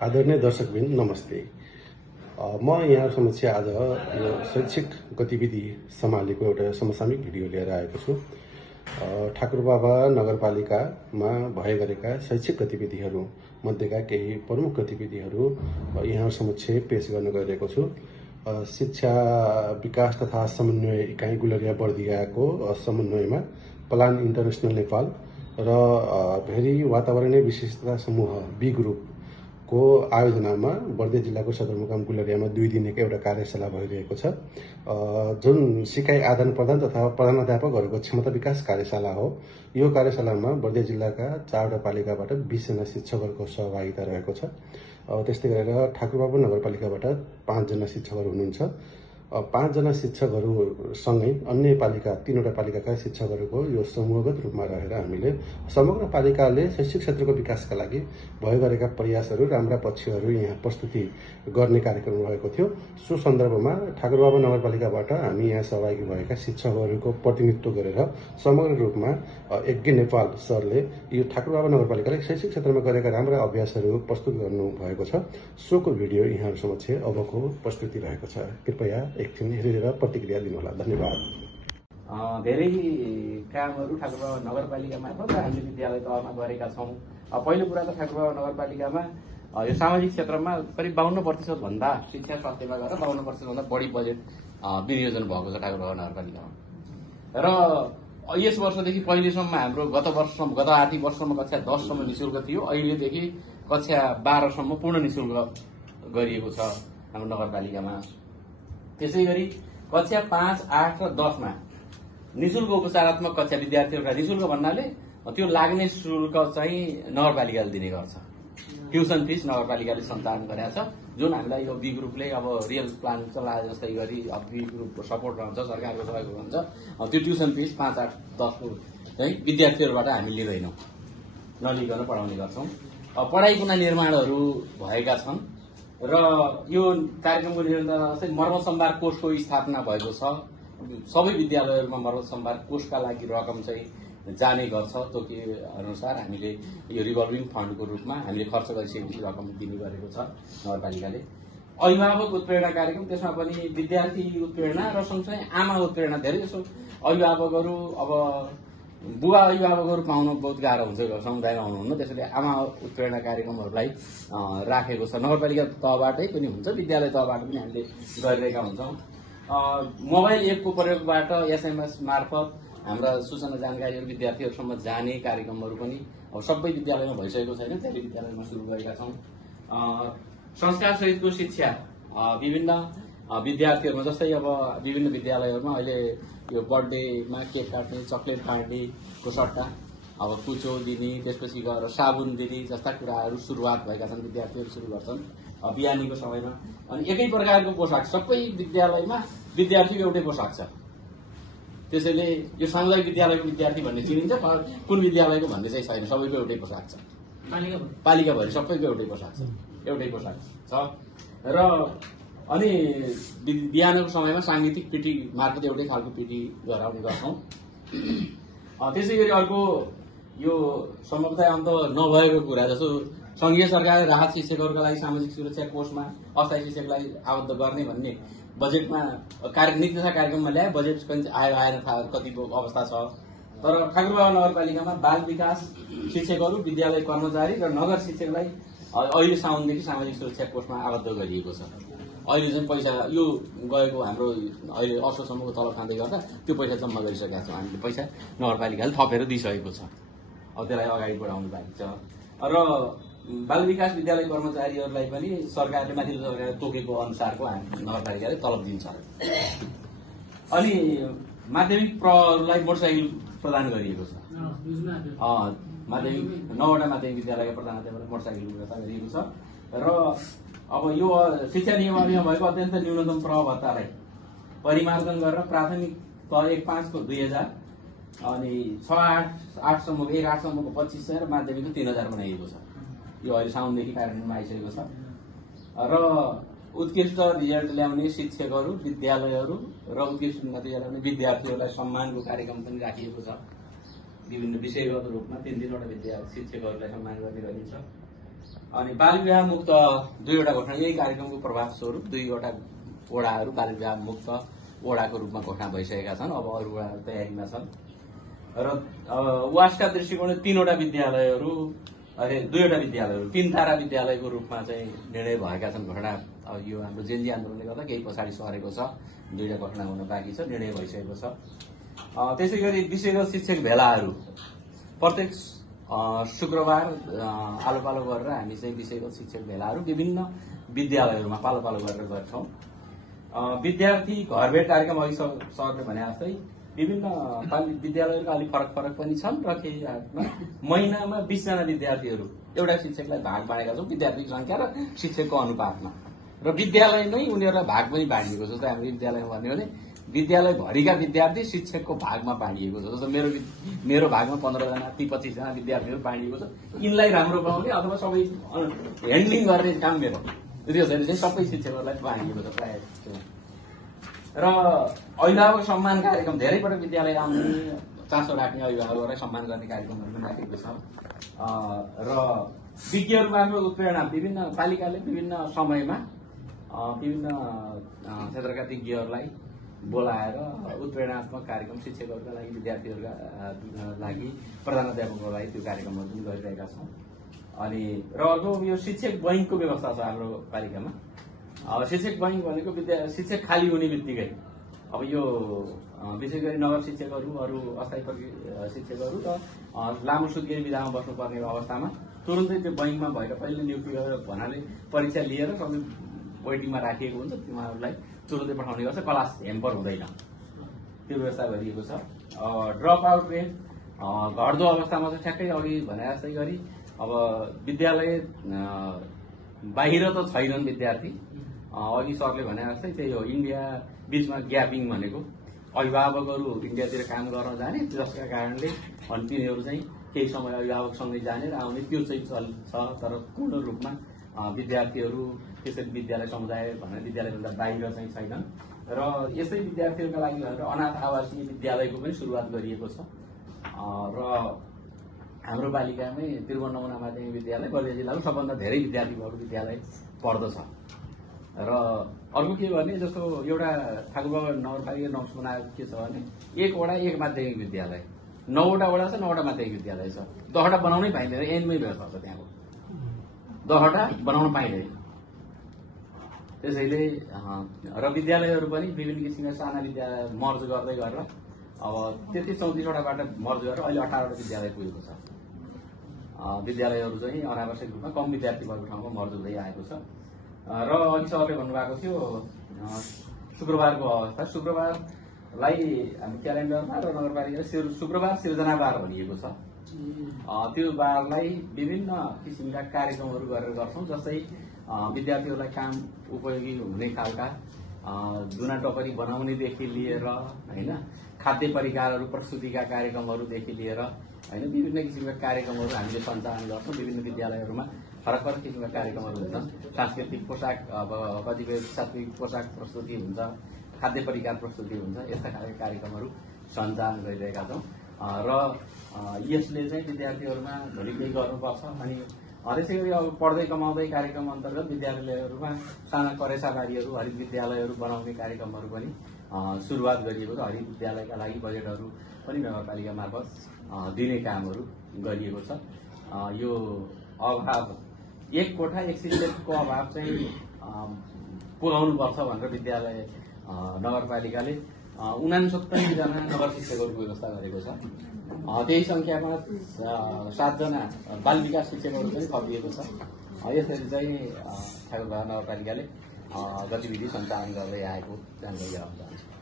आदरणीय दर्शकवृन्द नमस्ते। म यहाँ समक्ष आज यो शैक्षिक गतिविधि सम्हालेको एउटा समसामयिक भिडियो लिएर आएको छु। ठाकुरबाबा नगरपालिकामा भए गरेका शैक्षिक गतिविधिहरू मध्येका केही प्रमुख गतिविधिहरू यहाँ समक्ष पेश गर्न गइरहेको छु। शिक्षा विकास तथा समन्वय इकाइ गुलरिया बर्दियाको समन्वयमा प्लान इन्टरनेशनल नेपाल र भेरी वातावरणीय विशेषता समूह बी ग्रुप को आयोजनामा बर्दिया जिल्लाको सदरमुकाम गुलरियामा 2 दिनको एउटा कार्यशाला भइरहेको छ, जुन सिकाइ आदान प्रदान तथा प्रधानाध्यापकहरूको क्षमता विकास कार्यशाला हो। यो कार्यशालामा बर्दिया जिल्लाका 4वटा पालिकाबाट 20 जना शिक्षकहरूको सहभागिता रहेको छ। त्यस्तै गरेर ठाकुरबाबा नगरपालिकाबाट 5 जना शिक्षकहरू हुनुहुन्छ। 5 जना शिक्षकहरूसँगै अन्य पालिका 3वटा पालिकाका शिक्षकहरूको यो समूहगत रूपमा रहेर हामीले समग्र पालिकाले शैक्षिक क्षेत्रको विकासका लागि भए गरेका प्रयासहरू, राम्रा पक्षहरू यहाँ प्रस्तुति गर्ने कार्यक्रम रहेको थियो। सो सन्दर्भमा ठाकुरबाबा नगरपालिकाबाट हामी यहाँ सहभागी भएका शिक्षकहरूको प्रतिनिधित्व गरेर समग्र रूपमा यज्ञ नेपाल सरले यो ठाकुरबाबा नगरपालिकाले शैक्षिक क्षेत्रमा गरेका राम्रा अभ्यासहरू प्रस्तुत गर्नु भएको छ। सोको भिडियो यहाँहरू समक्ष अबको प्रस्तुति रहेको छ। कृपया एकछिन हेरेर प्रतिक्रिया दिनुहोला। धन्यवाद। धेरै कामहरू ठाकुरबाबा नगरपालिका मार्फत हामीले विद्यालय तहमा गरेका छौँ। पहिलो कुरा त ठाकुरबाबा नगरपालिकामा यो सामाजिक क्षेत्रमा करिब 52% भन्दा शिक्षा स्वास्थ्यमा गएर 52% भन्दा बढी बजेट विनियोजन भएको छ ठाकुरबाबा नगरपालिकामा। र यस वर्षदेखि पहिलेसम्म हाम्रो गत आर्थिक वर्षसम्म कक्षा 10 सम्म निशुल्क थियो। अहिलेदेखि कक्षा 12 सम्म पूर्ण निशुल्क गरिएको छ हाम्रो नगरपालिकामा। त्यसै गरी कक्षा 5, 8 र 10 मा निशुल्क उपचारात्मक कक्षा विद्यार्थीहरूलाई निशुल्क भन्नाले त्यो लाग्ने शुल्क चाहिँ नगरपालिकाले दिने गर्छ। ट्युसन फिस नगरपालिकाले सञ्चालन गरेको छ, जुन हामीलाई यो बी ग्रुपले अब रियल प्लान चलाए जस्तै गरी अब बी ग्रुपको सपोर्ट रहन्छ, सरकारको सहयोग रहन्छ। त्यो ट्युसन फिस 5, 8, 10 को चाहिँ विद्यार्थीहरूबाट हामी लिँदैनौँ, नलिकन पढाउने गर्छौँ। पढाइकुना निर्माणहरू भएका छन् र यो कार्यक्रमको निरन्तरता चाहिँ मर्मत सम्भार कोषको स्थापना भएको छ। सबै विद्यालयहरूमा मर्मत सम्भार कोषका लागि रकम चाहिँ जाने गर्छ। तोके अनुसार हामीले यो रिभल्भिङ फन्डको रूपमा हामीले खर्च गरिसकेपछि रकम दिने गरेको छ नगरपालिकाले। अभिभावक उत्प्रेरणा कार्यक्रम, त्यसमा पनि विद्यार्थी उत्प्रेरणा र सँगसँगै आमा उत्प्रेरणा। धेरै जसो अभिभावकहरू अब बुवा अभिभावकहरू पाउन बहुत गाह्रो हुन्छ, समुदायमा आउनुहुन्न, त्यसैले आमा उत्प्रेरणा कार्यक्रमहरूलाई राखेको छ। नगरपालिका तहबाटै पनि हुन्छ, विद्यालय तहबाट पनि हामीले गरिरहेका हुन्छौँ। मोबाइल एपको प्रयोगबाट SMS मार्फत हाम्रा सूचना जानकारीहरू विद्यार्थीहरूसम्म जाने कार्यक्रमहरू पनि अब सबै विद्यालयमा भइसकेको छैन, धेरै विद्यालयमा सुरु गरेका छौँ। संस्कारसहितको शिक्षा विभिन्न विद्यार्थीहरूमा, जस्तै अब विभिन्न विद्यालयहरूमा अहिले यो बर्थडेमा केक काट्ने, चक्लेट बाँड्नेको सट्टा अब कुचो दिने, त्यसपछि गएर साबुन दिने जस्ता कुराहरू सुरुवात भएका छन्। विद्यार्थीहरू सुरु गर्छन् बिहानीको समयमा। अनि एकै प्रकारको पोसाक सबै विद्यालयमा विद्यार्थीको एउटै पोसाक छ। त्यसैले यो सामुदायिक विद्यालयको विद्यार्थी भन्ने चिनिन्छ, कुन विद्यालयको भन्ने चाहिँ छैन, सबैको एउटै पोसाक छ। पालिकाभरि सबैको एउटै पोसाक छ, एउटै पोसाक छ। र अनि बिहानको समयमा साङ्गीतिक पिटी मार्फत एउटै खालको पिटी गराउने गर्छौँ। त्यसै गरी अर्को यो सम्भवतः अन्त नभएको कुरा, जस्तो संघीय सरकारले राहत शिक्षकहरूका लागि सामाजिक सुरक्षा कोषमा अस्थायी शिक्षकलाई आबद्ध गर्ने भन्ने बजेटमा नीति तथा कार्यक्रममा ल्याए। बजेट आयो आएन थाहा कति अवस्था छ। तर ठाकुरबाबा नगरपालिकामा बाल विकास शिक्षकहरू, विद्यालय कर्मचारी र नगर शिक्षकलाई अहिले साउनदेखि सामाजिक सुरक्षा कोषमा आबद्ध गरिएको छ। अहिले चाहिँ पैसा यो गएको हाम्रो अहिले असोसम्मको तलब खाँदै गर्दा त्यो पैसा जम्मा गरिसकेका छौँ हामीले। पैसा नगरपालिकाले थपेर दिइसकेको छ, अब त्यसलाई अगाडि बढाउनु बाँकी छ। र बाल विकास विद्यालय कर्मचारीहरूलाई पनि सरकारले माथिल्लो सरकारले तोकेको अनुसारको नगरपालिकाले तलब दिन्छ। अनि माध्यमिक प्रहरुलाई मोटरसाइकल प्रदान गरिएको छ। माध्यमिक 9वटा माध्यमिक विद्यालयका प्रधानाध्यापकलाई मोटरसाइकल व्यवस्था गरिएको छ। र अब यो शिक्षा नियमावलीमा भएको अत्यन्त न्यूनतम प्रह भत्तालाई परिमार्जन गरेर प्राथमिक तह 1-5 को 2000 अनि 6-8 सम्मको 1-8 सम्मको 2500 र माध्यमिकको 3000 बनाइएको छ। यो अहिले साउनदेखि कार्यान्वयनमा आइसकेको छ। र उत्कृष्ट रिजल्ट ल्याउने शिक्षकहरू, विद्यालयहरू र उत्कृष्ट नतिजा ल्याउने विद्यार्थीहरूलाई सम्मानको कार्यक्रम पनि राखिएको छ। विभिन्न विषयगत रूपमा 3-3 वटा शिक्षकहरूलाई सम्मान गर्ने गरिन्छ। अनि बाल विवाह मुक्त 2वटा घोषणा यही कार्यक्रमको प्रभाव स्वरूप 2वटा वडाहरू बाल विवाह मुक्त वडाको रूपमा घोषणा भइसकेका छन्। अब अरू वडाहरू तयारीमा छन् र वासका दृष्टिकोणले 3वटा विद्यालयहरू 2वटा विद्यालयहरू 3 तारा विद्यालयको रूपमा चाहिँ निर्णय भएका छन् घोषणा। अब यो हाम्रो जेनजी आन्दोलनले गर्दा केही पछाडि सरेको छ, 2टा घोषणा हुन बाँकी छ, निर्णय भइसकेको छ। त्यसै गरी विषयगत शिक्षक भेलाहरू प्रत्येक शुक्रबार आलो पालो गरेर हामी चाहिँ विषयगत शिक्षक भेलाहरू विभिन्न विद्यालयहरूमा पालो पालो गरेर गर्छौं। विद्यार्थी घरभेट कार्यक्रम अघि सरले भने जस्तै विभिन्न विद्यालयहरूका अलिक फरक फरक पनि छन् र केही महिनामा 20 जना विद्यार्थीहरू एउटा शिक्षकलाई भाग बाँडेका छौँ विद्यार्थीको संख्या र शिक्षकको अनुपातमा। र विद्यालय नै उनीहरूलाई भाग पनि बाँडिएको छ। जस्तै हाम्रो विद्यालयमा भन्यो भने विद्यालयभरिका विद्यार्थी शिक्षकको भागमा बाँडिएको छ। जस्तो मेरो भागमा 15 जना ती 25 जना विद्यार्थीहरू बाँडिएको छ। यिनलाई राम्रो बनाउने अथवा सबै ह्यान्डलिङ गर्ने काम मेरो, त्यसैले चाहिँ सबै शिक्षकहरूलाई बाँडिएको छ प्रायः। र अभिभावक सम्मान कार्यक्रम धेरै पटक विद्यालय आउने चासो राख्ने अभिभावकहरूलाई सम्मान गर्ने कार्यक्रमहरू पनि राखेको छ। र विज्ञहरूबाट उत्प्रेरणा विभिन्न पालिकाले विभिन्न समयमा विभिन्न क्षेत्रका विज्ञहरूलाई बोलाएर उत्प्रेरणात्मक कार्यक्रम शिक्षकहरूका लागि विद्यार्थीहरूका लागि प्रधानाध्यापकको लागि त्यो कार्यक्रमहरू पनि गरिरहेका छौँ। अनि र अर्को यो शिक्षक बैङ्कको व्यवस्था छ हाम्रो पालिकामा। अब शिक्षक बैङ्क भनेको शिक्षक खाली हुने बित्तिकै अब यो विशेष गरी नगर शिक्षकहरू अरू अस्थायी शिक्षकहरू र लामो सुत्केरी विधामा बस्नुपर्ने अवस्थामा तुरुन्तै त्यो बैङ्कमा भएर पहिले नियुक्ति गरेर भन्नाले परीक्षा लिएर सबै वेटिङमा राखिएको हुन्छ, उहाँहरूलाई तुरुन्तै पठाउने गर्छ, क्लास हेम्पर हुँदैन, त्यो व्यवस्था गरिएको छ। ड्रप आउट रेट घट्दो अवस्थामा चाहिँ ठ्याक्कै अघि भने जस्तै गरी अब विद्यालय बाहिर त छैनन् विद्यार्थी। अघि सरले भने जस्तै त्यही हो, इन्डिया बीचमा ग्यापिङ भनेको अभिभावकहरू इन्डियातिर काम गर्न जाने, जसका कारणले अनि तिनीहरू चाहिँ केही समय अभिभावकसँगै जाने र आउने त्यो चाहिँ छ। तर पूर्ण रूपमा विद्यार्थीहरू त्यसरी विद्यालय समुदाय भनेर विद्यालयभन्दा बाहिर चाहिँ छैनन्। र यस्तै विद्यार्थीहरूका लागि भनेर अनाथ आवासीय विद्यालयको पनि सुरुवात गरिएको छ। र हाम्रो पालिकामै त्रिभुवन नमुना माध्यमिक विद्यालय बर्दिया जिल्लाको सबभन्दा धेरै विद्यार्थी भएको विद्यालय पर्दछ। र अर्को के भने जस्तो एउटा ठाकुरबाबा नगरपालिका नक्स बनाएको के छ भने 1 वडा 1 माध्यमिक विद्यालय, 9वटा वडा छ 9वटा माध्यमिक विद्यालय छ। 10वटा बनाउनै पाइँदैन, एनमै व्यवस्था छ त्यहाँको, 10वटा बनाउन पाइँदैन। त्यसैले र विद्यालयहरू पनि विभिन्न किसिमका साना विद्यालय मर्ज गर्दै गरेर अब 33-34वटाबाट मर्ज गरेर अहिले 18वटा विद्यालय पुगेको छ। विद्यालयहरू चाहिँ अनावश्यक रूपमा कम विद्यार्थी भएको ठाउँमा मर्ज हुँदै आएको छ। र अघि सरले भन्नुभएको थियो शुक्रबारको अवस्था, शुक्रबारलाई हाम्रो क्यालेन्डरमा र नगरपालिकाले शुक्रबार सिर्जना बार भनिएको छ। त्यो बारलाई विभिन्न किसिमका कार्यक्रमहरू गरेर गर्छौँ। जस्तै विद्यार्थीहरूलाई काम उपयोगी हुने खालका धुना टपरी बनाउनेदेखि लिएर होइन खाद्य परिकारहरू प्रस्तुतिका कार्यक्रमहरूदेखि लिएर होइन विभिन्न किसिमका कार्यक्रमहरू हामीले सञ्चालन गर्छौँ। विभिन्न विद्यालयहरूमा फरक फरक किसिमका कार्यक्रमहरू हुन्छन्। सांस्कृतिक पोसाक, अब कतिपय सांस्कृतिक पोसाक प्रस्तुति हुन्छ, खाद्य परिकार प्रस्तुति हुन्छ, यस्ता खालका कार्यक्रमहरू सञ्चालन गरिरहेका छौँ। र यसले चाहिँ विद्यार्थीहरूमा भोलि केही गर्नुपर्छ। अनि त्यसै गरी अब पढ्दै कमाउँदै कार्यक्रम अन्तर्गत विद्यालयहरूमा साना करेसाबारीहरू हरित विद्यालयहरू बनाउने कार्यक्रमहरू पनि सुरुवात गरिएको छ। हरित विद्यालयका लागि बजेटहरू पनि नगरपालिका मार्फत दिने कामहरू गरिएको छ। यो अभाव 1 कोठा 1 शिक्षकको अभाव चाहिँ पुर्याउनुपर्छ भनेर विद्यालय नगरपालिकाले 69 जना नगर शिक्षकहरूको व्यवस्था गरेको छ। त्यही संख्यामा 7 जना बाल विकास शिक्षकहरू पनि थपिएको छ। यसरी चाहिँ ठाकुरबाबा नगरपालिकाले गतिविधि सञ्चालन गर्दै आएको जानकारी गराउन चाहन्छु।